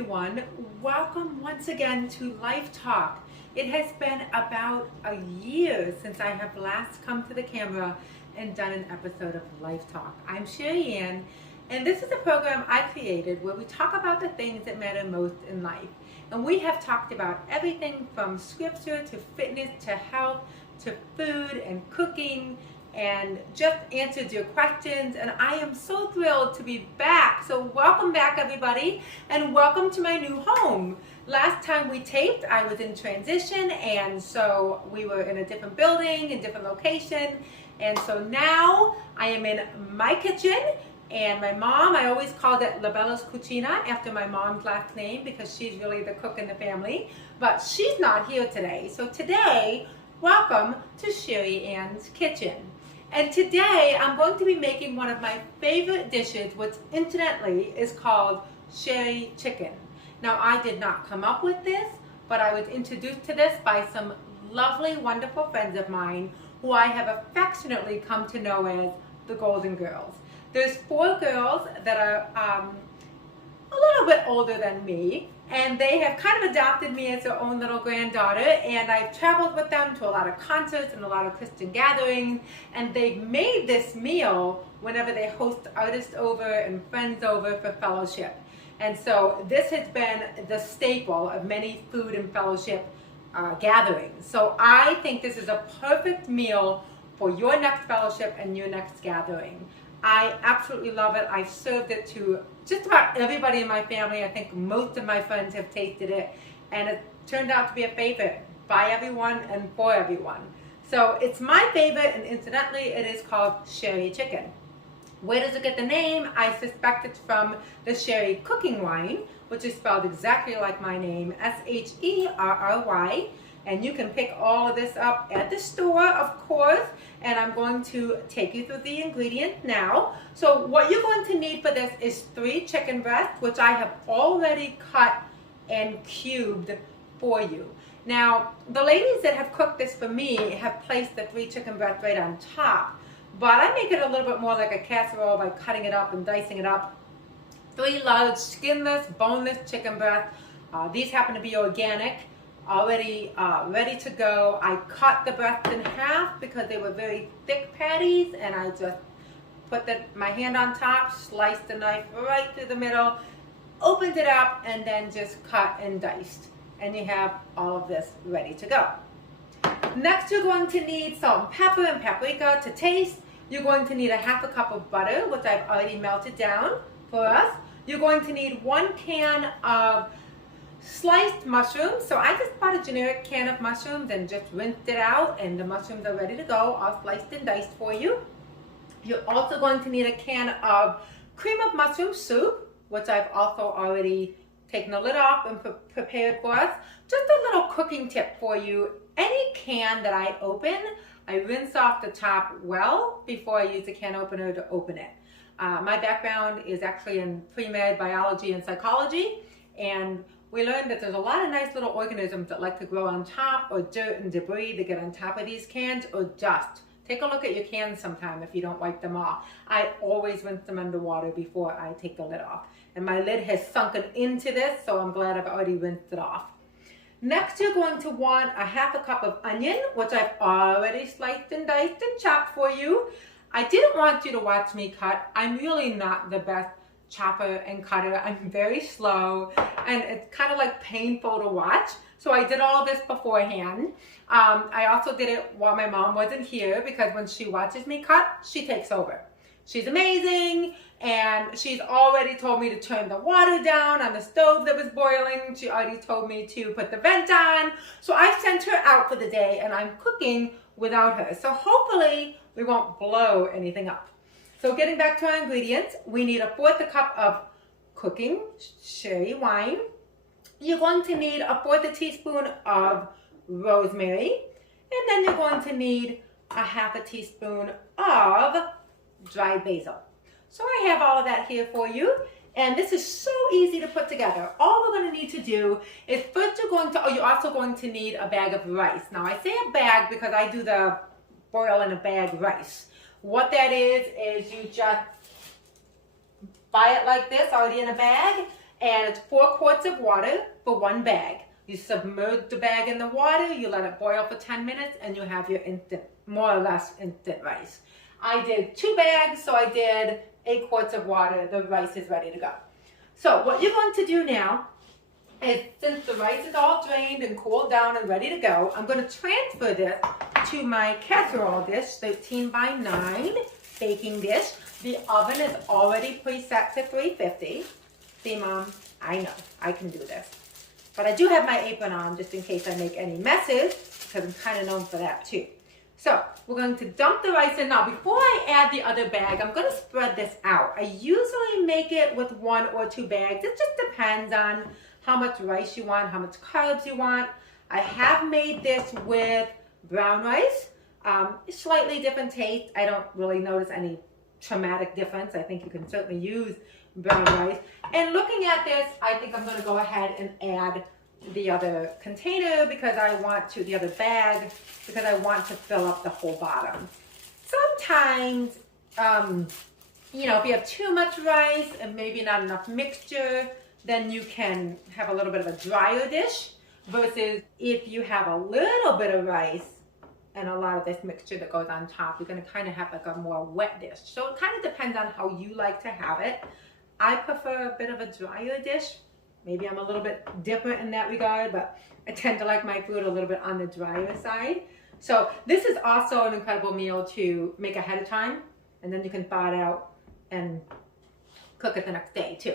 everyone. Welcome once again to Life Talk. It has been about a year since I have last come to the camera and done an episode of Life Talk. I'm Sherry Ann, and this is a program I created where we talk about the things that matter most in life. And we have talked about everything from scripture to fitness to health to food and cooking, and just answered your questions, and I am so thrilled to be back. So welcome back, everybody, and welcome to my new home. Last time we taped, I was in transition, and so we were in a different building, a different location, and so now I am in my kitchen. And my mom, I always called it La Bella's Cucina after my mom's last name because she's really the cook in the family, but she's not here today. So today, welcome to Sherry Ann's kitchen. And today I'm going to be making one of my favorite dishes, which incidentally is called sherry chicken. Now, I did not come up with this, but I was introduced to this by some lovely, wonderful friends of mine who I have affectionately come to know as the Golden Girls. There's 4 girls that are a little bit older than me, and they have kind of adopted me as their own little granddaughter, and I've traveled with them to a lot of concerts and a lot of Christian gatherings, and they've made this meal whenever they host artists over and friends over for fellowship. And so this has been the staple of many food and fellowship gatherings. So I think this is a perfect meal for your next fellowship and your next gathering. I absolutely love it. I've served it to just about everybody in my family. I think most of my friends have tasted it, and it turned out to be a favorite by everyone and for everyone. So it's my favorite, and incidentally, it is called sherry chicken. Where does it get the name? I suspect it's from the sherry cooking wine, which is spelled exactly like my name, S-H-E-R-R-Y. And you can pick all of this up at the store, of course, and I'm going to take you through the ingredients now. So what you're going to need for this is 3 chicken breasts, which I have already cut and cubed for you. Now, the ladies that have cooked this for me have placed the 3 chicken breasts right on top, but I make it a little bit more like a casserole by cutting it up and dicing it up. 3 large skinless, boneless chicken breasts. These happen to be organic, already ready to go. I cut the breasts in half because they were very thick patties, and I just put my hand on top, sliced the knife right through the middle, opened it up, and then just cut and diced. And you have all of this ready to go. Next, you're going to need salt and pepper and paprika to taste. You're going to need a half a cup of butter, which I've already melted down for us. You're going to need 1 can of sliced mushrooms. So I just bought a generic can of mushrooms and just rinsed it out, and the mushrooms are ready to go, all sliced and diced for you. You're also going to need a can of cream of mushroom soup, which I've also already taken the lid off and prepared for us. Just a little cooking tip for you. Any can that I open, I rinse off the top well before I use the can opener to open it. My background is actually in pre-med biology and psychology, and we learned that there's a lot of nice little organisms that like to grow on top, or dirt and debris that get on top of these cans, or dust. Take a look at your cans sometime if you don't wipe them off. I always rinse them underwater before I take the lid off. And my lid has sunken into this, so I'm glad I've already rinsed it off. Next, you're going to want a half a cup of onion, which I've already sliced and diced and chopped for you. I didn't want you to watch me cut. I'm really not the best chopper and cutter. I'm very slow, and it's kind of like painful to watch. So I did all of this beforehand. I also did it while my mom wasn't here, because when she watches me cut, she takes over. She's amazing, and she's already told me to turn the water down on the stove that was boiling. She already told me to put the vent on. So I sent her out for the day, and I'm cooking without her. So hopefully we won't blow anything up. So getting back to our ingredients, we need 1/4 cup of cooking sherry wine. You're going to need 1/4 teaspoon of rosemary, and then you're going to need a half a teaspoon of dried basil. So I have all of that here for you, and this is so easy to put together. All we're going to need to do is first you're also going to need a bag of rice. Now I say a bag because I do the boil in a bag rice. What that is you just buy it like this, already in a bag, And it's 4 quarts of water for 1 bag. You submerge the bag in the water, you let it boil for 10 minutes, and you have your instant, more or less instant rice. I did 2 bags, so I did 8 quarts of water. The rice is ready to go. So what you're going to do now is, since the rice is all drained and cooled down and ready to go, I'm going to transfer this to my casserole dish, 13 by 9 baking dish. The oven is already preset to 350. See, Mom, I know, I can do this. But I do have my apron on just in case I make any messes, because I'm kind of known for that too. So we're going to dump the rice in. Now, before I add the other bag, I'm going to spread this out. I usually make it with 1 or 2 bags. It just depends on how much rice you want, how much carbs you want. I have made this with brown rice. Slightly different taste. I don't really notice any traumatic difference. I think you can certainly use brown rice. And looking at this, I think I'm going to go ahead and add the other container because I want to, the other bag, because I want to fill up the whole bottom. Sometimes, you know, if you have too much rice and maybe not enough mixture, then you can have a little bit of a drier dish, versus if you have a little bit of rice and a lot of this mixture that goes on top, you're going to kind of have like a more wet dish. So it kind of depends on how you like to have it. I prefer a bit of a drier dish. Maybe I'm a little bit different in that regard, but I tend to like my food a little bit on the drier side. So this is also an incredible meal to make ahead of time, and then you can thaw it out and cook it the next day too,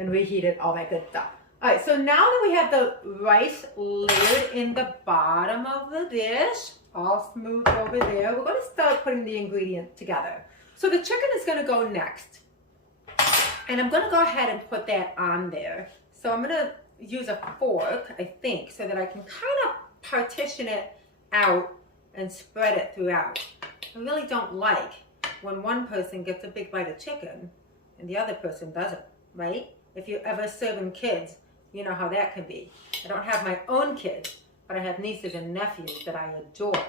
and reheat it, all that good stuff. All right, so now that we have the rice layered in the bottom of the dish, all smooth over there, we're going to start putting the ingredients together. So the chicken is going to go next, and I'm going to go ahead and put that on there. So I'm going to use a fork, I think, so that I can kind of partition it out and spread it throughout. I really don't like when one person gets a big bite of chicken and the other person doesn't, right? If you're ever serving kids, you know how that can be. I don't have my own kids, but I have nieces and nephews that I adore.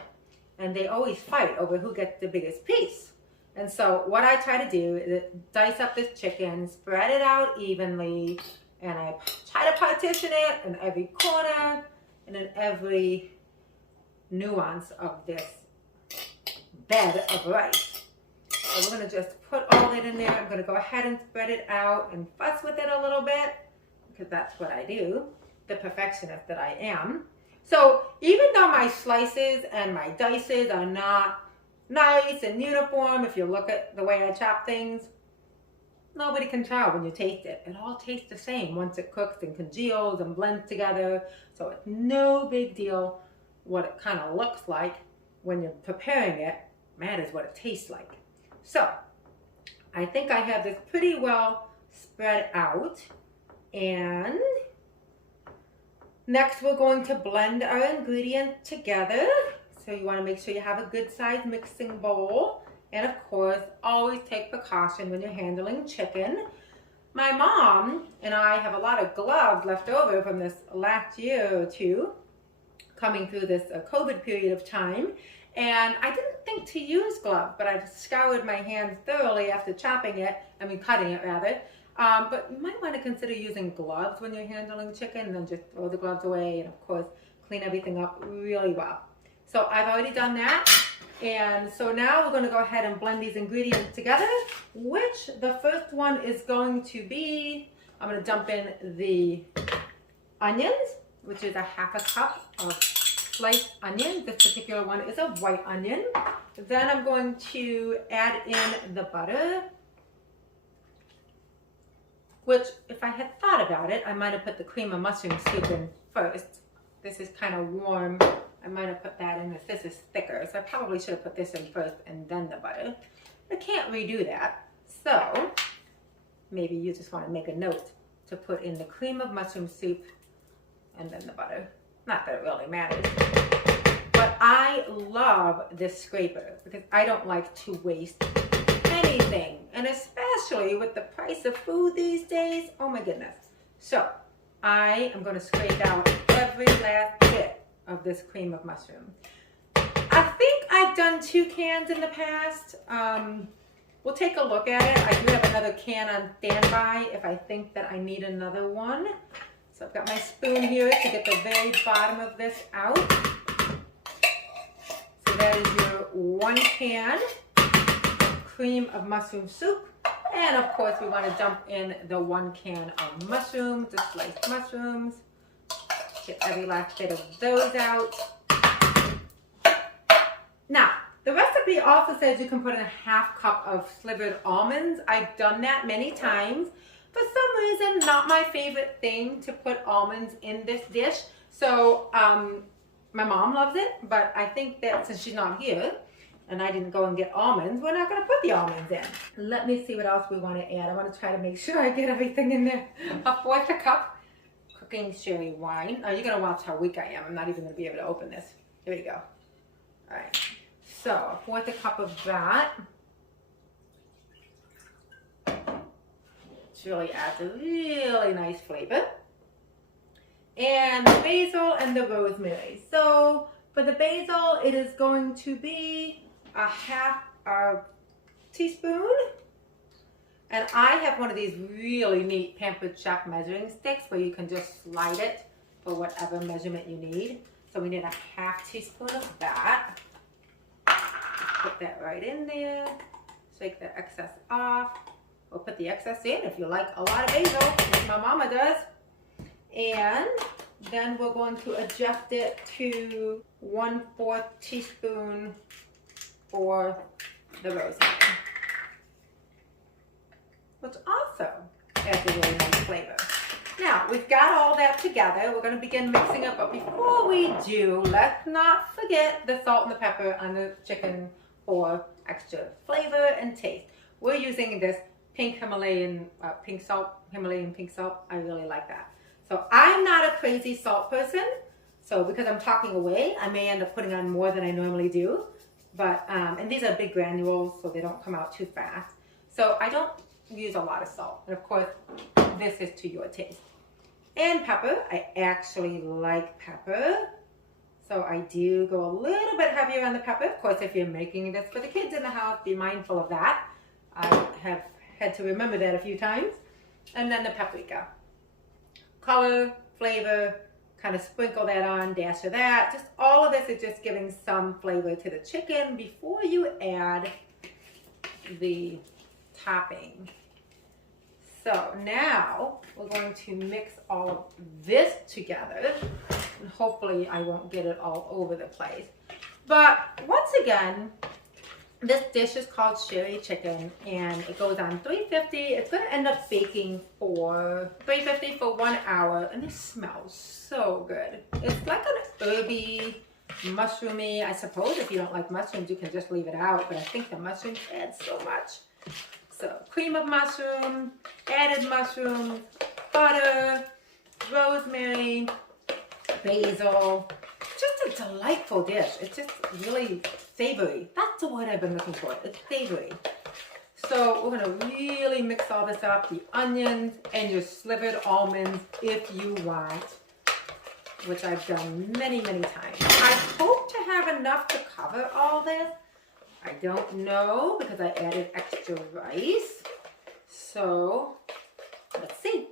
And they always fight over who gets the biggest piece. And so what I try to do is dice up this chicken, spread it out evenly, and I try to partition it in every corner and in every nuance of this bed of rice. So we're going to just put all that in there. I'm going to go ahead and spread it out and fuss with it a little bit, because that's what I do, the perfectionist that I am. So even though my slices and my dices are not nice and uniform, if you look at the way I chop things, nobody can tell when you taste it. It all tastes the same once it cooks and congeals and blends together. So it's no big deal what it kind of looks like when you're preparing it. Matters what it tastes like. So I think I have this pretty well spread out. And next we're going to blend our ingredients together. So you want to make sure you have a good sized mixing bowl. And of course, always take precaution when you're handling chicken. My mom and I have a lot of gloves left over from this last year or two, coming through this COVID period of time. And I didn't think to use gloves, but I've scoured my hands thoroughly after chopping it, cutting it rather. But you might want to consider using gloves when you're handling chicken, and then just throw the gloves away and of course clean everything up really well. So I've already done that. And so now we're going to go ahead and blend these ingredients together, which the first one is going to be, I'm going to dump in the onions, which is a ½ cup of sliced onion. This particular one is a white onion. Then I'm going to add in the butter, which if I had thought about it, I might have put the cream of mushroom soup in first. This is kind of warm. I might have put that in if this is thicker. So I probably should have put this in first and then the butter. I can't redo that. So maybe you just want to make a note to put in the cream of mushroom soup and then the butter. Not that it really matters. But I love this scraper because I don't like to waste anything. And especially with the price of food these days, oh my goodness. So I am going to scrape out every last bit of this cream of mushroom. I think I've done 2 cans in the past. We'll we'll take a look at it. I do have another can on standby if I think that I need another one. So I've got my spoon here to get the very bottom of this out. So that is your 1 can cream of mushroom soup. And of course we want to dump in the 1 can of mushrooms, the sliced mushrooms. Get every last bit of those out. Now, the recipe also says you can put in a 1/2 cup of slivered almonds. I've done that many times. For some reason, not my favorite thing to put almonds in this dish. So my mom loves it, but I think that since she's not here and I didn't go and get almonds, we're not going to put the almonds in. Let me see what else we want to add. I want to try to make sure I get everything in there. 1/4 cup cooking sherry wine. Oh, you're going to watch how weak I am. I'm not even going to be able to open this. Here we go. All right. So 1/4 cup of that. Really adds a really nice flavor. And the basil and the rosemary. So for the basil, it is going to be a 1/2 teaspoon. And I have one of these really neat Pampered Chef measuring sticks where you can just slide it for whatever measurement you need. So we need a 1/2 teaspoon of that. Put that right in there. Shake the excess off. We'll put the excess in if you like a lot of basil, like my mama does. And then we're going to adjust it to 1/4 teaspoon for the rosemary, which also adds a really nice flavor. Now, we've got all that together. We're going to begin mixing it, but before we do, let's not forget the salt and the pepper on the chicken for extra flavor and taste. We're using this pink Himalayan pink salt. I really like that. So I'm not a crazy salt person. So because I'm talking away, I may end up putting on more than I normally do. But, and these are big granules, so they don't come out too fast. So I don't use a lot of salt. And of course, this is to your taste. And pepper, I actually like pepper. So I do go a little bit heavier on the pepper. Of course, if you're making this for the kids in the house, be mindful of that. I have had to remember that a few times. And then the paprika. Color, flavor, kind of sprinkle that on, dash of that. Just all of this is just giving some flavor to the chicken before you add the topping. So now we're going to mix all of this together. And hopefully I won't get it all over the place. But once again, this dish is called sherry chicken and it goes on 350. It's going to end up baking for 350 for 1 hour, and this smells so good. It's like an herby, mushroomy. I suppose if you don't like mushrooms, you can just leave it out, but I think the mushrooms add so much. So cream of mushroom, added mushrooms, butter, rosemary, basil. Just a delightful dish. It's just really savory. That's the word I've been looking for. It's savory. So we're going to really mix all this up. The onions and your slivered almonds if you want, which I've done many, many times. I hope to have enough to cover all this. I don't know because I added extra rice. So let's see.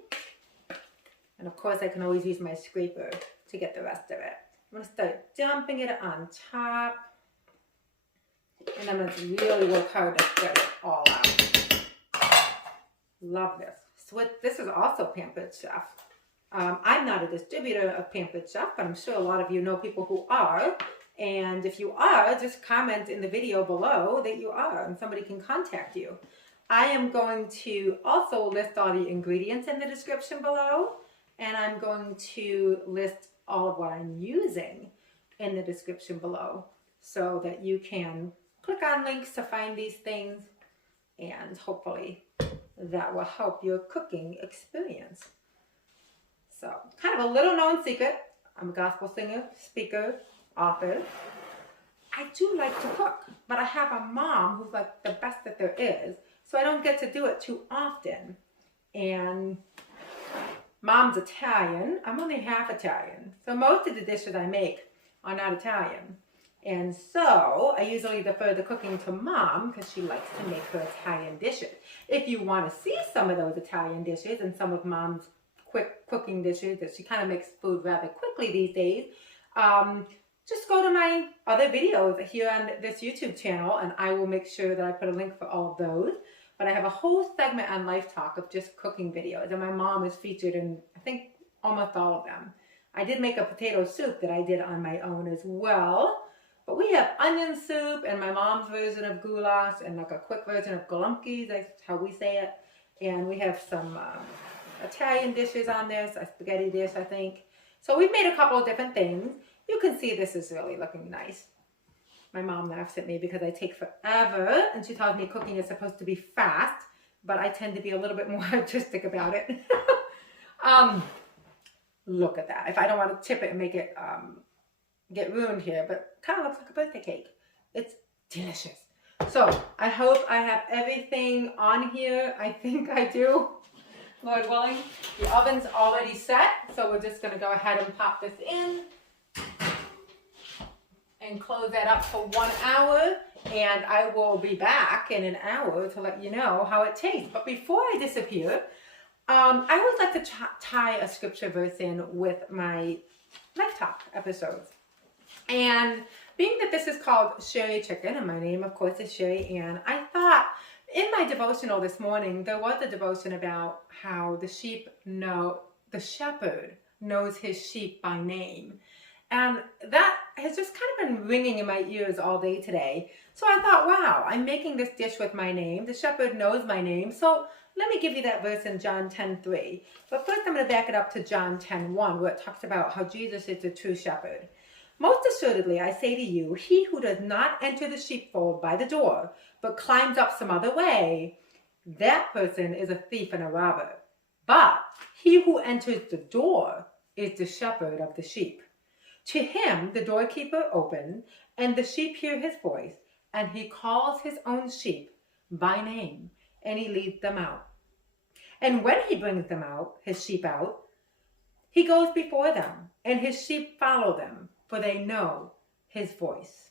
And of course I can always use my scraper to get the rest of it. I'm going to start dumping it on top. And I'm going to really work hard to spread it all out. Love this. So this is also Pampered Chef. I'm not a distributor of Pampered Chef, but I'm sure a lot of you know people who are. And if you are, just comment in the video below that you are, and somebody can contact you. I am going to also list all the ingredients in the description below, and I'm going to list all of what I'm using in the description below so that you can click on links to find these things, and hopefully that will help your cooking experience. So, kind of a little known secret, I'm a gospel singer, speaker, author. I do like to cook, but I have a mom who's like the best that there is, so I don't get to do it too often. And mom's Italian. I'm only half Italian, so most of the dishes I make are not Italian. And so I usually defer the cooking to Mom because she likes to make her Italian dishes. If you want to see some of those Italian dishes and some of Mom's quick cooking dishes, that she kind of makes food rather quickly these days, just go to my other videos here on this YouTube channel, and I will make sure that I put a link for all of those. But I have a whole segment on Life Talk of just cooking videos, and my mom is featured in, I think, almost all of them. I did make a potato soup that I did on my own as well. But we have onion soup and my mom's version of goulash and like a quick version of golumkis, that's how we say it. And we have some Italian dishes on there, so a spaghetti dish, I think. So we've made a couple of different things. You can see this is really looking nice. My mom laughs at me because I take forever, and she tells me cooking is supposed to be fast, but I tend to be a little bit more artistic about it. Look at that. If I don't want to tip it and make it get ruined here, but kind of looks like a birthday cake. It's delicious. So I hope I have everything on here. I think I do, Lord willing. The oven's already set, so we're just going to go ahead and pop this in and close that up for 1 hour, and I will be back in an hour to let you know how it tastes. But before I disappear, I would like to tie a scripture verse in with my Life Talk episodes. And being that this is called Sherry Chicken, and my name, of course, is Sherry Ann, I thought in my devotional this morning, there was a devotion about how the shepherd knows his sheep by name. And that has just kind of been ringing in my ears all day today. So I thought, wow, I'm making this dish with my name. The shepherd knows my name. So let me give you that verse in John 10:3. But first I'm going to back it up to John 10:1, where it talks about how Jesus is the true shepherd. Most assuredly, I say to you, he who does not enter the sheepfold by the door, but climbs up some other way, that person is a thief and a robber. But he who enters the door is the shepherd of the sheep. To him the doorkeeper opens, and the sheep hear his voice, and he calls his own sheep by name, and he leads them out. And when he brings them out, his sheep out, he goes before them, and his sheep follow them, for they know his voice.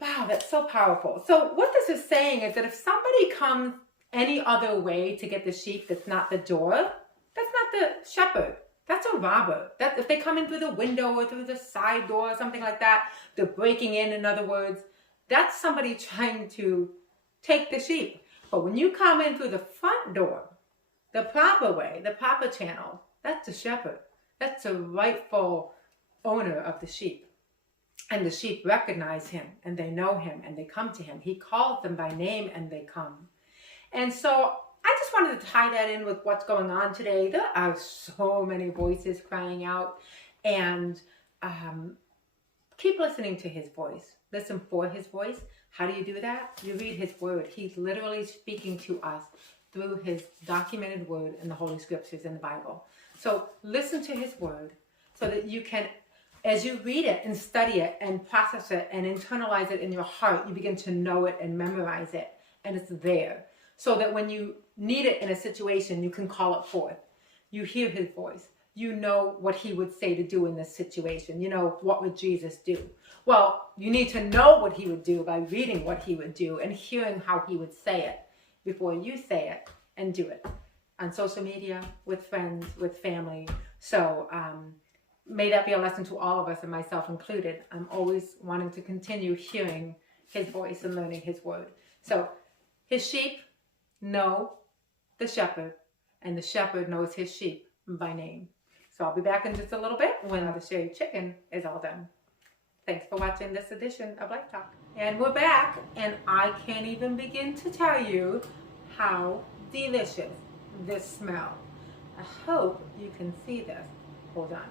Wow, that's so powerful. So what this is saying is that if somebody comes any other way to get the sheep that's not the door, that's not the shepherd. That's a robber. That if they come in through the window or through the side door or something like that, they're breaking in other words, that's somebody trying to take the sheep. But when you come in through the front door, the proper way, the proper channel, that's the shepherd. That's the rightful owner of the sheep. And the sheep recognize him, and they know him, and they come to him. He calls them by name, and they come. And so I just wanted to tie that in with what's going on today. There are so many voices crying out, and keep listening to his voice. Listen for his voice. How do you do that? You read his word. He's literally speaking to us through his documented word in the Holy Scriptures in the Bible. So listen to his word so that you can, as you read it and study it and process it and internalize it in your heart, you begin to know it and memorize it, and it's there. So that when you need it in a situation, you can call it forth. You hear his voice. You know what he would say to do in this situation. You know, what would Jesus do? Well, you need to know what he would do by reading what he would do and hearing how he would say it before you say it and do it. On social media, with friends, with family. So may that be a lesson to all of us, and myself included. I'm always wanting to continue hearing his voice and learning his word. So his sheep know the shepherd, and the shepherd knows his sheep by name. So I'll be back in just a little bit when the sherry chicken is all done. Thanks for watching this edition of Life Talk. And we're back, and I can't even begin to tell you how delicious this smells. I hope you can see this. Hold on.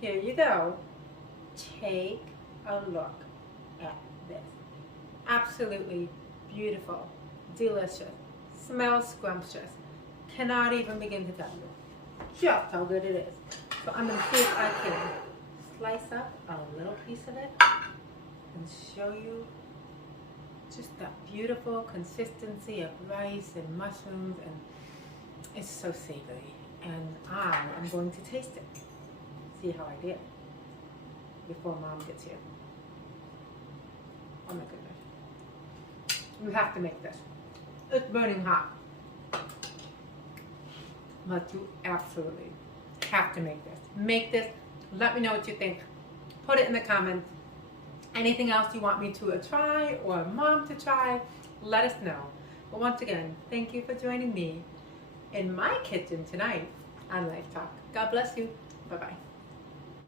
Here you go. Take a look at this. Absolutely beautiful, delicious, smells scrumptious. Cannot even begin to tell you just how good it is. So I'm going to see if I can slice up a little piece of it and show you just that beautiful consistency of rice and mushrooms, and it's so savory. And I am going to taste it. See how I did before Mom gets here. Oh my goodness. You have to make this. It's burning hot. But you absolutely have to make this. Make this. Let me know what you think. Put it in the comments. Anything else you want me to try or mom to try, let us know. But once again, thank you for joining me in my kitchen tonight on Life Talk. God bless you. Bye-bye.